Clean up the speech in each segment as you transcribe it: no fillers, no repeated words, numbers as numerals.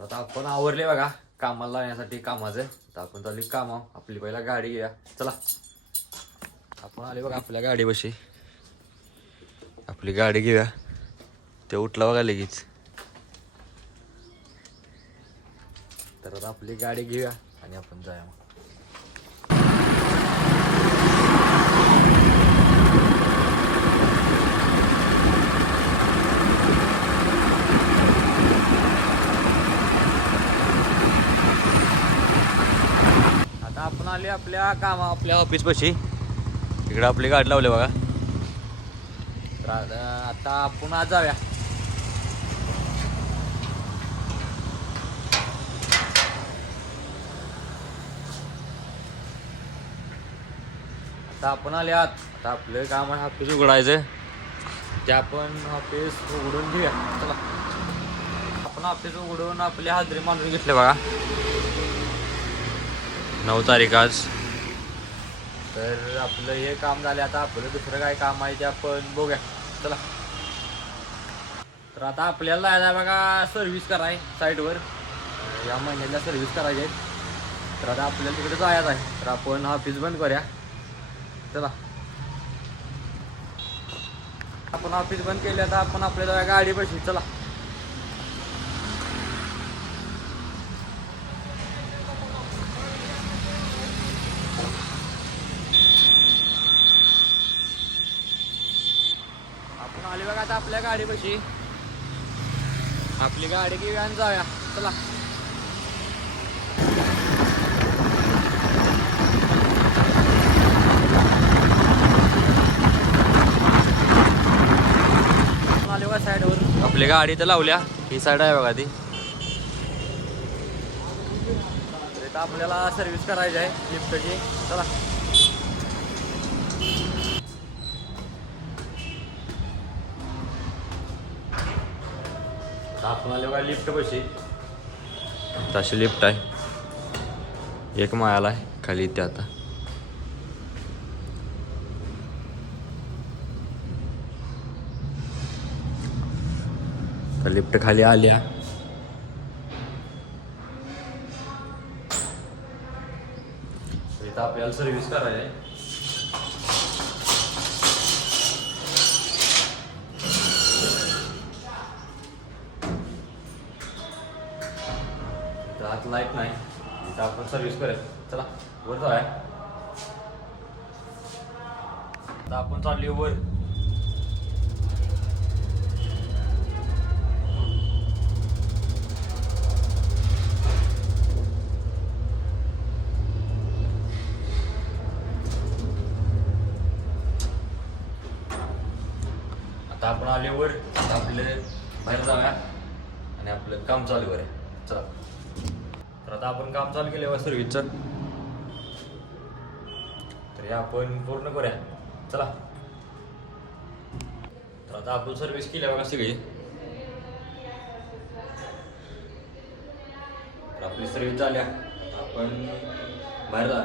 तर आता आपण आवरले बघा कामाला लावण्यासाठी कामाचं. तर आपण चालली कामा आपली पहिला गाडी घ्या चला. आपण आले बघा आपल्या गाडीपाशी. आपली गाडी घेऊया. ते उठला बघा लगेच. तर आता आपली गाडी घेऊया आणि आपण जाऊया मग. आता आपण आले आपल्या आपल्या ऑफिस पाशी. इकडे आपली गाडी लावली बघा. तर आता आपण आज जाऊया. आता आपण आले आत. आता आपलं काम आहे ऑफिस उघडायचं. ते आपण ऑफिस उघडून घेऊया चला. आपण ऑफिस उघडून आपली हाजरी मांडून घेतले बघा. 9 तारीख आज. तर आपलं हे काम झालं. आता आपलं दुसरं काय काम आहे ते आपण बघूया चला. तर आता आपल्याला जायचं बघा सर्व्हिस कराय साईडवर. या महिन्याला सर्व्हिस करायची आहे. तर आता आपल्याला तिकडे जायचं आहे. तर आपण ऑफिस बंद करूया चला. आपण ऑफिस बंद केले. आता आपण आपल्या गाडी बशी चला. आपण आले बघा आता आपल्या गाडी बशी. आपली गाडी घेऊया आणि जाऊया चला. आले बघा साईडवर. आपली गाडी तर लावल्या. ही साईड आहे बघा ती. तर आपल्याला सर्व्हिस करायची आहे लिफ्टची चला. आपण आले बघा लिफ्ट बशी. तशी लिफ्ट आहे. एक माळ्याला आहे खाली इथे. आता तर लिफ्ट खाली आल्या. इथं आपल्याला सर्व्हिस करायची आहे. आत लाईट नाही. इथं आपण सर्व्हिस करूया चला वर जाऊया. आता आपण चालली वर. आता आपण आले वर. आता आपले बाहेर जाऊया आणि आपलं काम चालू करूया चला. तर आता आपण काम चालू केलं सर्व्हिसचं. तर हे आपण पूर्ण करूया चला. तर आता आपण सर्व्हिस केली बघा सगळी. तर आपली सर्व्हिस झाल्या. आपण बाहेर जा.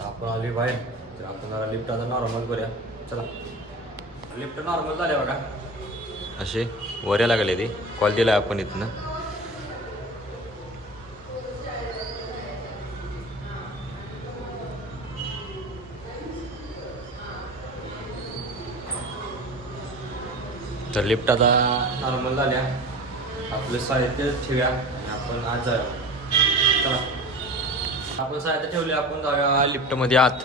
आपण आली बाहेर. तर आपण जरा लिफ्ट आता नॉर्मल करूया चला. लिफ्ट नॉर्मल झाले बघा. असे वर लागले ते कॉल दिला आपण इथनं. तर लिफ्ट आता नॉर्मल झाल्या. आपलं साहित्य ठेवूया आणि आपण आज जाऊया चला. आपण साहित्य ठेवले. आपण जाऊया लिफ्टमध्ये आत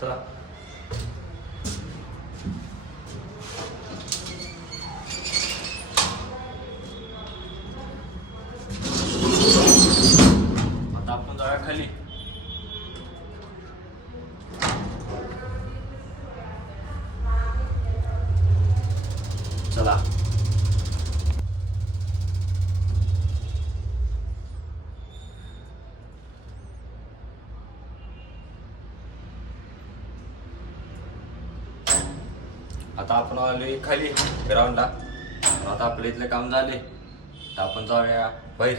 चला. आता आपण जाऊया खाली चला. आता आपण आलोय खाली ग्राउंडला. आता आपलं इथलं काम झाले तर आपण जाऊया बाहेर.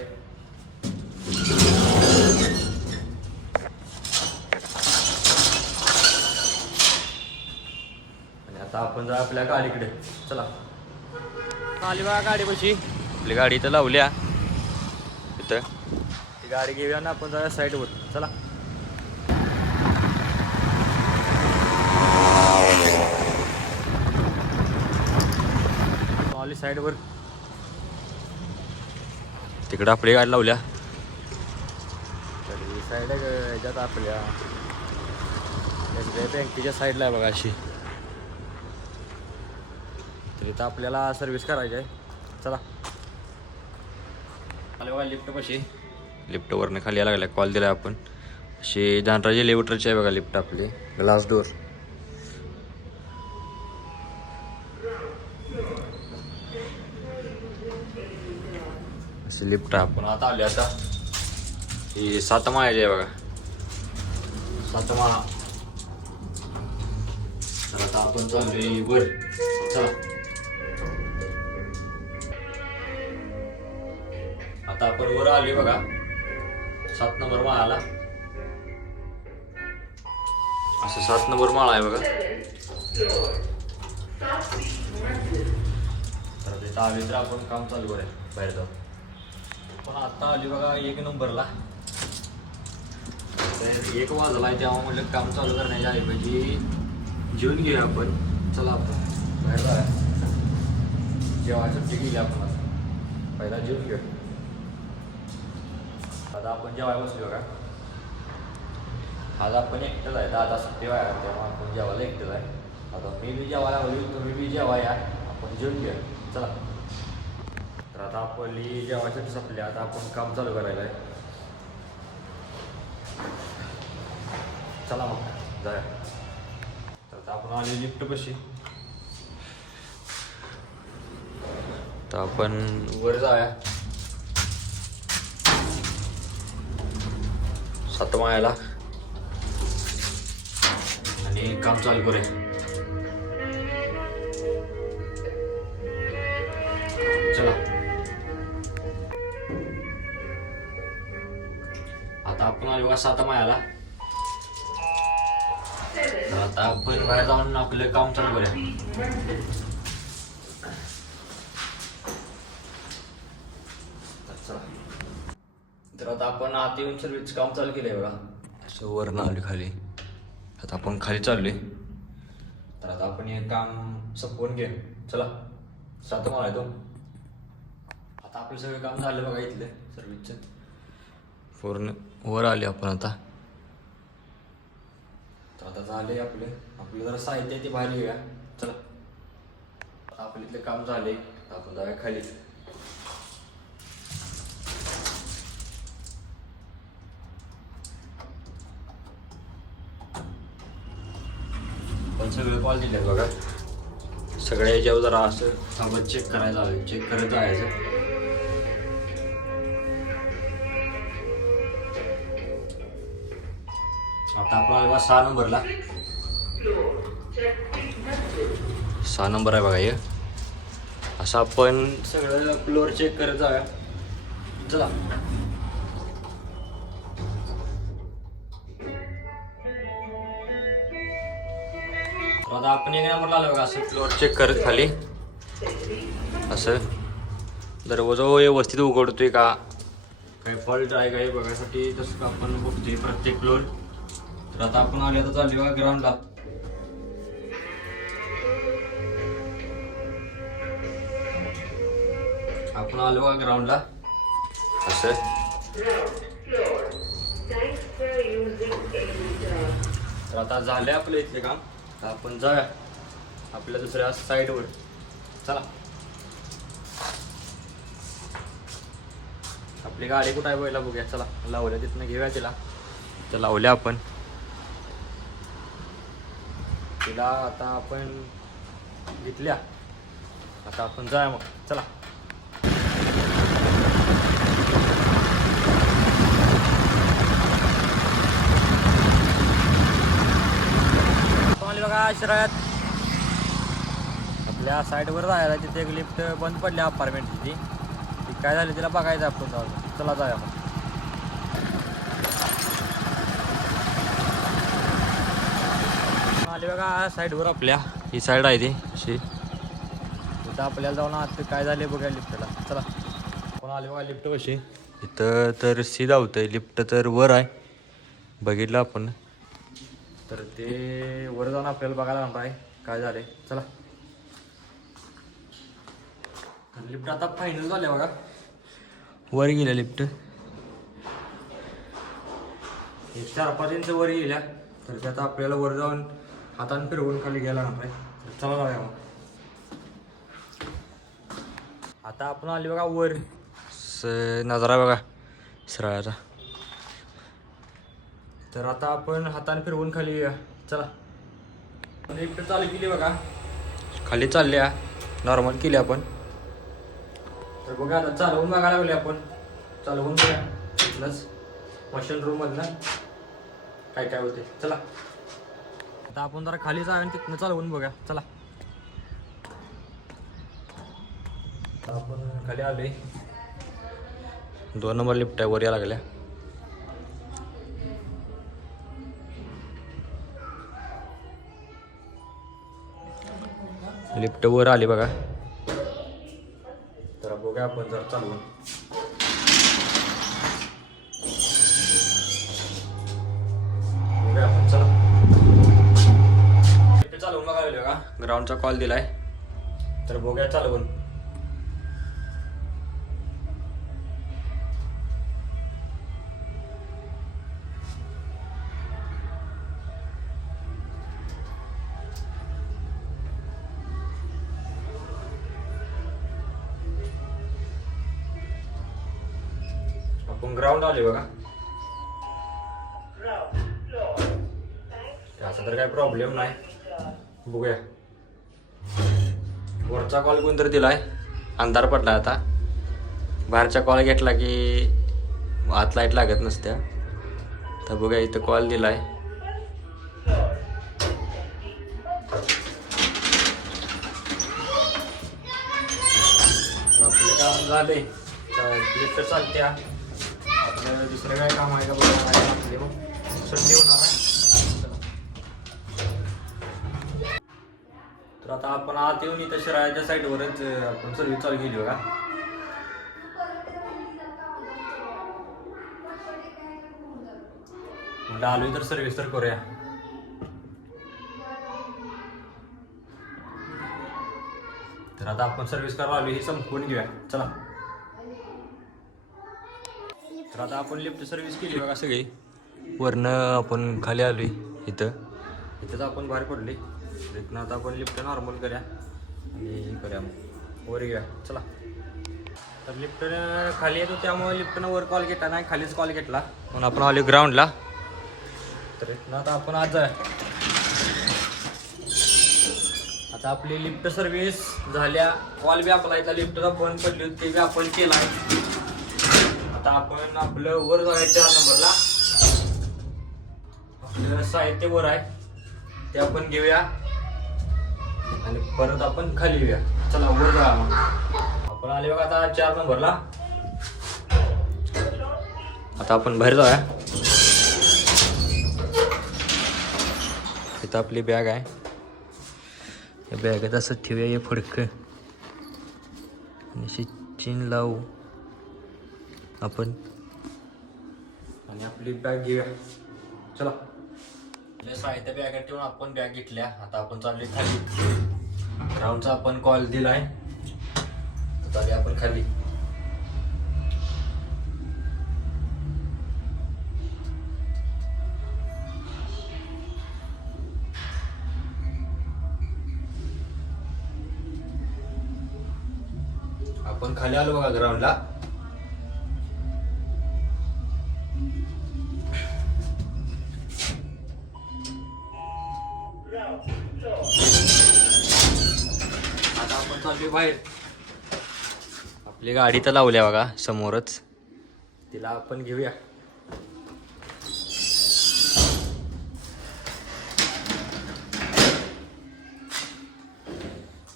आणि आता आपण जाऊ आपल्या गाडीकडे. चला आली बघा गाडीपाशी. आपली गाडी इथं लावल्या इथं. ती गाडी घेऊया ना आपण जाऊया साईडवर. चला आली साईडवर. तिकडं आपली गाडी लावल्या. तर ही साईड आहे ह्याच्यात आपल्या SBI बँकेच्या साईडला आहे बघा अशी. तर इथं आपल्याला सर्व्हिस करायची आहे. चला आले बघा लिफ्टपाशी. लिफ्टवरनं खाली यायला लागला. कॉल दिला आपण. अशी जानराज एलिव्हेटरची आहे बघा लिफ्ट आपली. Glass door. अशी लिफ्ट आहे. आपण आता आले. आता ही 7 माळ्याची आहे बघा. 7 माळा. तर आता आपण चाललोय वर. चला आता आपण वर आलोय बघा 7 नंबर माळाला. असं 7 नंबर माळा आहे बघा. तर तिथं आले तर आपण काम चालू करूया बाहेर जाऊ. पण आता आली बघा 1 नंबरला. तर 1 वाजला आहे तेव्हा म्हटलं काम चालू करण्याच्या ऐवजी जेवून घेऊया आपण. चला आपण बाहेर जाऊया. जेव्हा सुट्टी केली आपण आता पहिला जेवून घेऊया. आता आपण जेवायला बसलो बघा. आज आपण एकटंच आहे. दादा सुट्टी व्हायला तेव्हा आपण जेवायला एकटंच आहे. आता मी बी जेवायला हवी. तुम्ही बी जेवा या. आपण जेवून घेऊया. चला तर आता आपली जेवायसाठी संपली. आता आपण काम चालू करायला आहे. चला मग जाऊया. तर आता आपण आले लिफ्टपाशी. तर आपण वर जाऊया 7 माळ्याला आणि काम चालू करूया. चला आता आपण आलो बघा 7 माळ्याला. तर आता आपण बाहेर जाऊन आपलं काम चालू करूया. तर आता आपण आत येऊन सर्विस काम चालू केलंय बघा. असं वरनं आले खाली. आता आपण खाली चाललोय. तर आता आपण हे काम संपवून घे. चला 7 माळा आहे तो. आता आपलं सगळं काम झालं बघा इथलं सर्विसचं. पूर्ण वर आले आपण आता. तर आता झाले आपलं जरा साहित्य आहे ते बाहेर घेऊया. चला आता आपलं इथलं काम झाले. आपण जाऊया खाली. पण सगळे कॉल दिले बघा. सगळ्या याच्यावर जरा असं सोबत चेक करायला हवे. चेक करत जायचं. आता आपण आलो 6 नंबरला. 6 नंबर आहे बघा हे. असं आपण सगळं फ्लोअर चेक करत जाऊया. चला आता आपण 1 नंबरला आलो बघा. असं फ्लोअर चेक करत खाली. असं दरवाजा व्यवस्थित उघडतोय का, काही फॉल्ट आहे का हे बघायसाठी तसं आपण बघतोय प्रत्येक फ्लोअर. तर आता आपण आले तर चालू बघा ग्राउंडला. आपण आलो बघा ग्राउंडला. असं तर आता झालंय आपलं इथले काम. तर आपण जाऊया आपल्या दुसऱ्या साईडवर. चला आपली गाडी कुठं आहे पहिला बघूया. चला लावल्या तिथनं घेऊया तिला. तर लावल्या आपण तिला. आता आपण घेतल्या. आता आपण जाऊया मग. चला बघा शिराळ्यात. आपल्या साईडवर जायला तिथे एक लिफ्ट बंद पडली अपार्टमेंटची ती काय झाली तिला बघायचं आपण जाऊ. चला जाऊया मग. आले बघा साईडवर आपल्या ही साईड आहे ती अशी तिथं आपल्याला जाऊन आत काय झाले बघा लिफ्टला. चला पण आले बघा लिफ्ट कशी इथं तर सीधा होतंय लिफ्ट तर वर आहे बघितलं आपण तर ते वर जाऊन आपल्याला बघायला लागणार आहे काय झाले. चला लिफ्ट आता फायनल झाले बघा वर गेल्या लिफ्ट 4-5 इंच वर गेल्या तर ते आता आपल्याला वर जाऊन हाताने फिरवून खाली घ्यायला लागणार आहे. चला जाऊया मग. आता आपण आली बघा वर नजारा बघा सरळाचा तर आता आपण हाताने फिरवून खाली येऊया. चला लिफ्ट चालू केली बघा खाली चालल्या नॉर्मल केली आपण तर बघा आता चालवून बघायला लागले आपण चालवून बघा तिथलंच मशीन रूम मधनं काय काय होते. चला आता आपण जरा खाली जाऊया आणि तिथनं चालवून बघा. चला आपण खाली आलोय 2 नंबर लिफ्ट आहे वर या लागल्या. लिफ्ट वर आली बघा तर बघूया आपण जर चालवून बघूया आपण. चला लिफ्ट चालवून बघायला बघा ग्राउंडचा कॉल दिलाय तर बघूया चालवून. आपण ग्राउंड आले बघा त्याचा तर काही प्रॉब्लेम नाही. बघूया वरचा कॉल कोणतरी दिलाय अंधार पडला आता बाहेरचा कॉल घेतला की आत लाईट लागत नसत्या तर बघूया इथं कॉल दिलाय. आपलं काम झालंय लिफ्ट चालत्या आपल्याला दुसरं काय काम आहे का बघा आपले मग सुट्टी होणार आहे. तर आता आपण आत येऊन इथं शिराळ्याच्या साईडवरच आपण सर्व्हिस चालू केली बघा. म्हणजे आलोय तर सर्व्हिस तर करूया. तर आता आपण सर्व्हिस करायला आलो हे संपवून घेऊया. चला तर आता आपण लिफ्ट सर्व्हिस केली बघा सगळी वरनं आपण खाली आलोय इथंच आपण बाहेर पडले तिथनं आता आपण लिफ्ट नॉर्मल करूया आणि करूया मग वर घेऊया. चला तर लिफ्ट खाली येतो त्यामुळे लिफ्टनं वर कॉल घेतला नाही खालीच कॉल घेतला म्हणून आपण आलो ग्राउंडला. तर इथनं आता आपण आज जाऊया. आता आपली लिफ्ट सर्व्हिस झाल्या कॉल बी आपला इथला लिफ्टला बंद पडली होती ते बी आपण केला आहे. आता आपण आपलं वर जाऊया 4 नंबरला आपलं साहित्य वर आहे ते आपण घेऊया आणि परत आपण खाली येऊया. चला वर जाऊया मग. आपण आले बघा आता 4 नंबरला. आता आपण बाहेर जाऊया. इथं आपली बॅग आहे या बॅगेत असं ठेवूया हे फडकं आणि चिन लावू आपण आणि आपली बॅग घेऊया. चला साहित्य बॅगेत ठेवून आपण बॅग घेतल्या. आता आपण चालले खाली ग्राउंडचा आपण कॉल दिलाय चालले आपण खाली. आपण खाली आलो बघा ग्राउंडला. आता आपण चाललोय बाहेर. आपली गाडी तर लावल्या बघा समोरच तिला आपण घेऊया.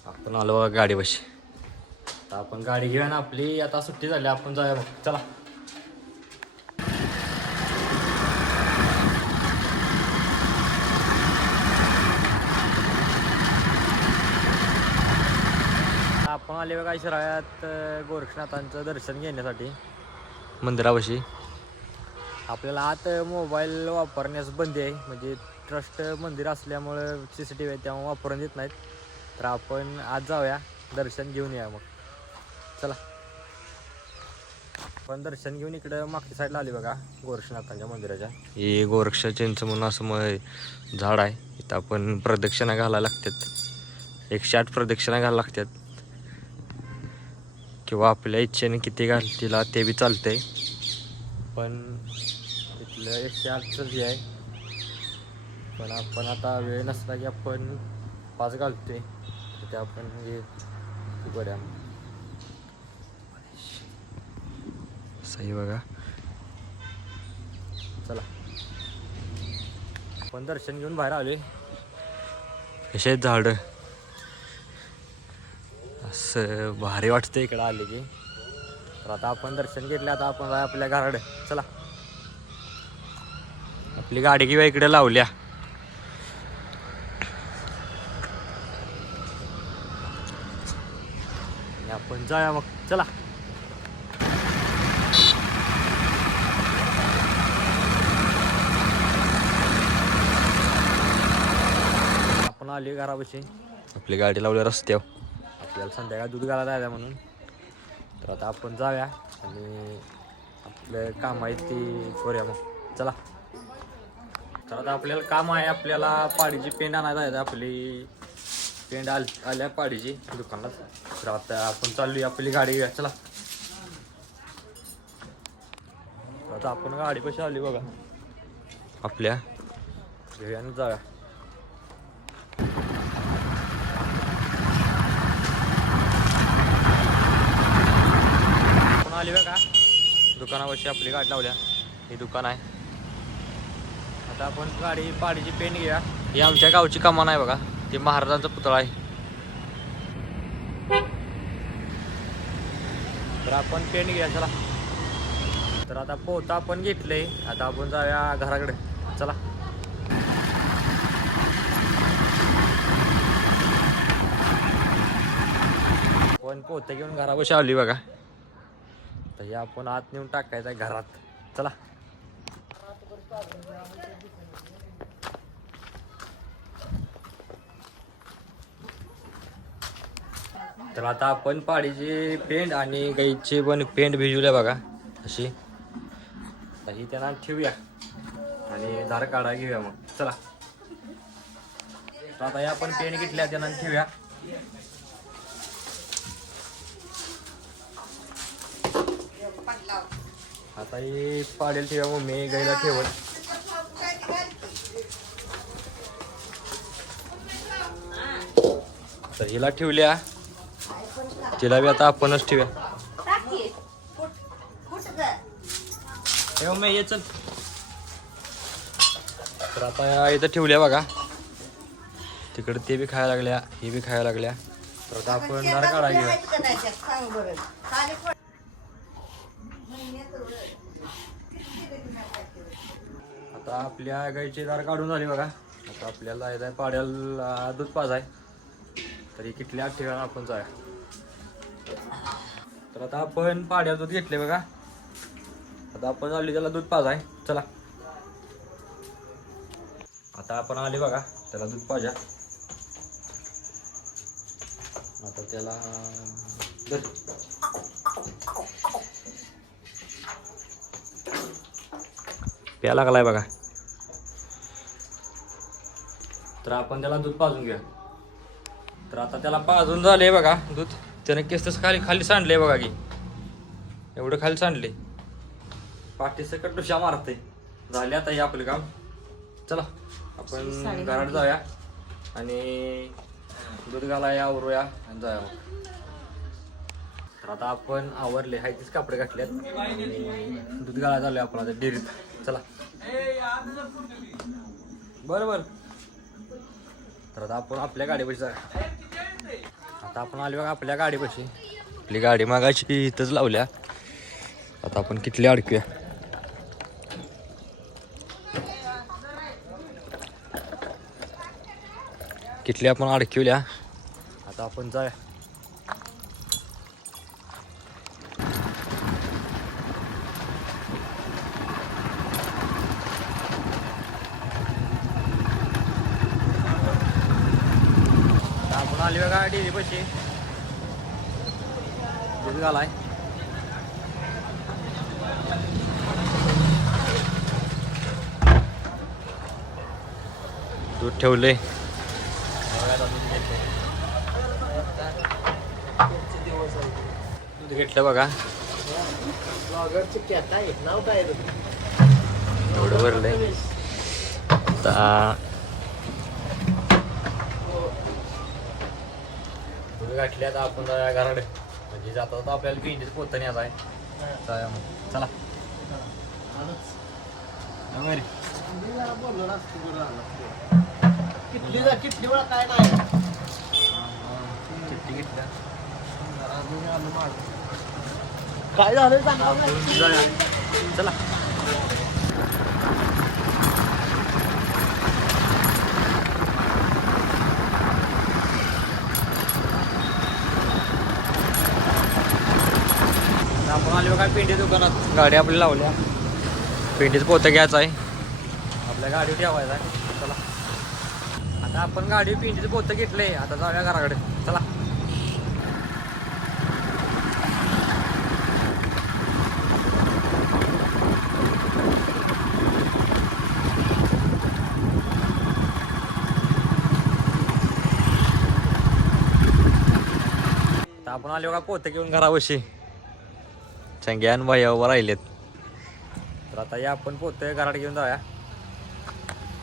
आपण आपण आलो बघा गाडी बशी. आता आपण गाडी घेऊया ना आपली, आता सुट्टी झाली, आपण जाऊया मग. चला. आपण आले बघा शिराळ्यात गोरक्षनाथांचं दर्शन घेण्यासाठी मंदिरापाशी. आपल्याला आत मोबाईल वापरण्यास बंदी आहे, म्हणजे ट्रस्ट मंदिर असल्यामुळं CCTV आहे त्यामुळे वापरून देत नाहीत. तर आपण आज जाऊया, दर्शन घेऊन या मग. चला. पण दर्शन घेऊन इकडं मागच्या साईडला आली बघा गोरक्षनाथांच्या मंदिराच्या. हे गोरक्ष चिंच म्हणून असं झाड आहे. इथं आपण प्रदक्षिणा घालायला लागतात, 108 प्रदक्षिणा घालायला लागतात, किंवा आपल्या इच्छेने किती घालतील ते बी चालतंय. पण इथलं 108च जे आहे, पण आपण आता वेळ नसला की आपण 5 घालतोय. ते आपण म्हणजे बऱ्या सही बघा. चला. आपण दर्शन घेऊन बाहेर आले. कसे आहेत झाडं, असं भारी वाटतं इकडं आले की. तर आता आपण दर्शन घेतलं, आता आपण आपल्या घराकडे. चला. आपली गाडी किंवा इकडे लावल्या. आपण जाऊया मग. चला. आपण आली घरापाशी, आपली गाडी लावली रस्त्यावर. आपल्याला संध्याकाळ दूध घालायला जायचं म्हणून. तर आता आपण जाऊया आणि आपलं काम आहे ते करूया मग. चला. तर आता आपल्याला काम आहे, आपल्याला पाडीची पेंड आणायला जायचं. आपली पेंड आल्या पाडीची दुकानात. तर आता आपण चाललोय, आपली गाडी घेऊया. चला. आता आपण गाडी कशी आली बघा आपल्या, घेऊया आणि जाऊया. आपण आली बघा दुकानापाशी, आपली गाडी लावल्या. हे दुकान आहे. आता आपण गाडी पाडीची पेंड घेऊया. ही आमच्या गावची कमान आहे बघा, ते महाराजांचा पुतळा आहे. तर आपण पेंड घेऊया. चला. तर आता पोता आपण घेतलंय, आता आपण जाऊया घराकडे. चला. पण पोतं घेऊन घरापाशी आली बघा. तर हे आपण आत नेऊन टाकायचं आहे घरात. चला. तर आता आपण पाडीची पेंड आणि गाईची पण पेंड भिजवल्या बघा अशी. तर ही त्यांना ठेवूया आणि धार काढा घेऊया मग. चला. तर आता या आपण पेंड घेतल्या त्यांना ठेवूया. आता ही पाडेल ठेवूया, मग मी गाईला ठेवत. तर हिला ठेवल्या, तिला बी आता आपणच ठेवूया. ये चल. तर आता इथं ठेवल्या बघा, तिकडे ते बी खायला लागल्या, हे बी खायला लागल्या. तर आता आपण दार काढा घेऊया. आता आपल्या गाईचे दार काढून झाली बघा. आता आपल्याला पाड्याला दूध पाजाय. तरी किटल्या ठिकाणा आपण जाऊया. तर आता आपण पाड्याला दूध घेतले बघा. आता आपण आली त्याला दूध पाजाय. चला. आता आपण आले बघा त्याला दूध पाजा. आता त्याला प्या लागलाय बघा. तर आपण त्याला दूध पाजून घेऊया. तर आता त्याला पाजून झाले बघा दूध. त्याने केस खाली खाली सांडले बघा की, एवढं खाली सांडले. पाठीसकट डुशा मारते. झाले आता हे आपलं काम. चला आपण घरात जाऊया आणि दूध घालाया आवरूया आणि जाऊया मग. तर आता आपण आवरले, हायतीच कपडे घातलेत आणि दूध घालायला झाले आपण आता डेअरीत. चला. बरं. तर आता आपण आपल्या गाडीवर जाऊया. आता आपण आलो बघा आपल्या गाडीपाशी. आपली गाडी मागाची इथंच लावल्या. आता आपण किटली अडकूया. किटली आपण अडकवल्या. आता आपण जाऊया. आपण आली बघा डेअरीपाशी. दूध घालाय. दूध ठेवले. दूध घेतलं बघा. एवढं भरलंय. आता दूध गाठली. आता आपण घराकडे म्हणजे जाता जाता आपल्याला भेंडीच पोतं न्यायचं आहे. चला किटली वेळा काय नाही काय झालं चला. आपण आलो काय पेंडी दुकानात. गाडी आपली लावल्या. पेंडीच पोतं घ्यायचं आहे. आपल्या गाडी ठेवायचं आहे. चला आता आपण गाडी पेंडीचं पोतं घेतले. आता जाऊया घराकडे. चला. आपण आलो का पोतं घेऊन घरावशी. चंग्यान भाई उभं राहिलेत. तर आता या आपण पोतं घरात घेऊन जाऊया.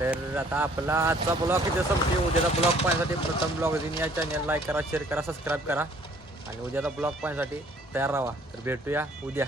तर आता आपला आजचा ब्लॉग इथे संपते. उद्याचा ब्लॉग पाहण्यासाठी प्रथम ब्लॉग या चॅनल लाईक करा, शेअर करा, सबस्क्राईब करा आणि उद्याचा ब्लॉग पाहण्यासाठी तयार राहा. तर भेटूया उद्या.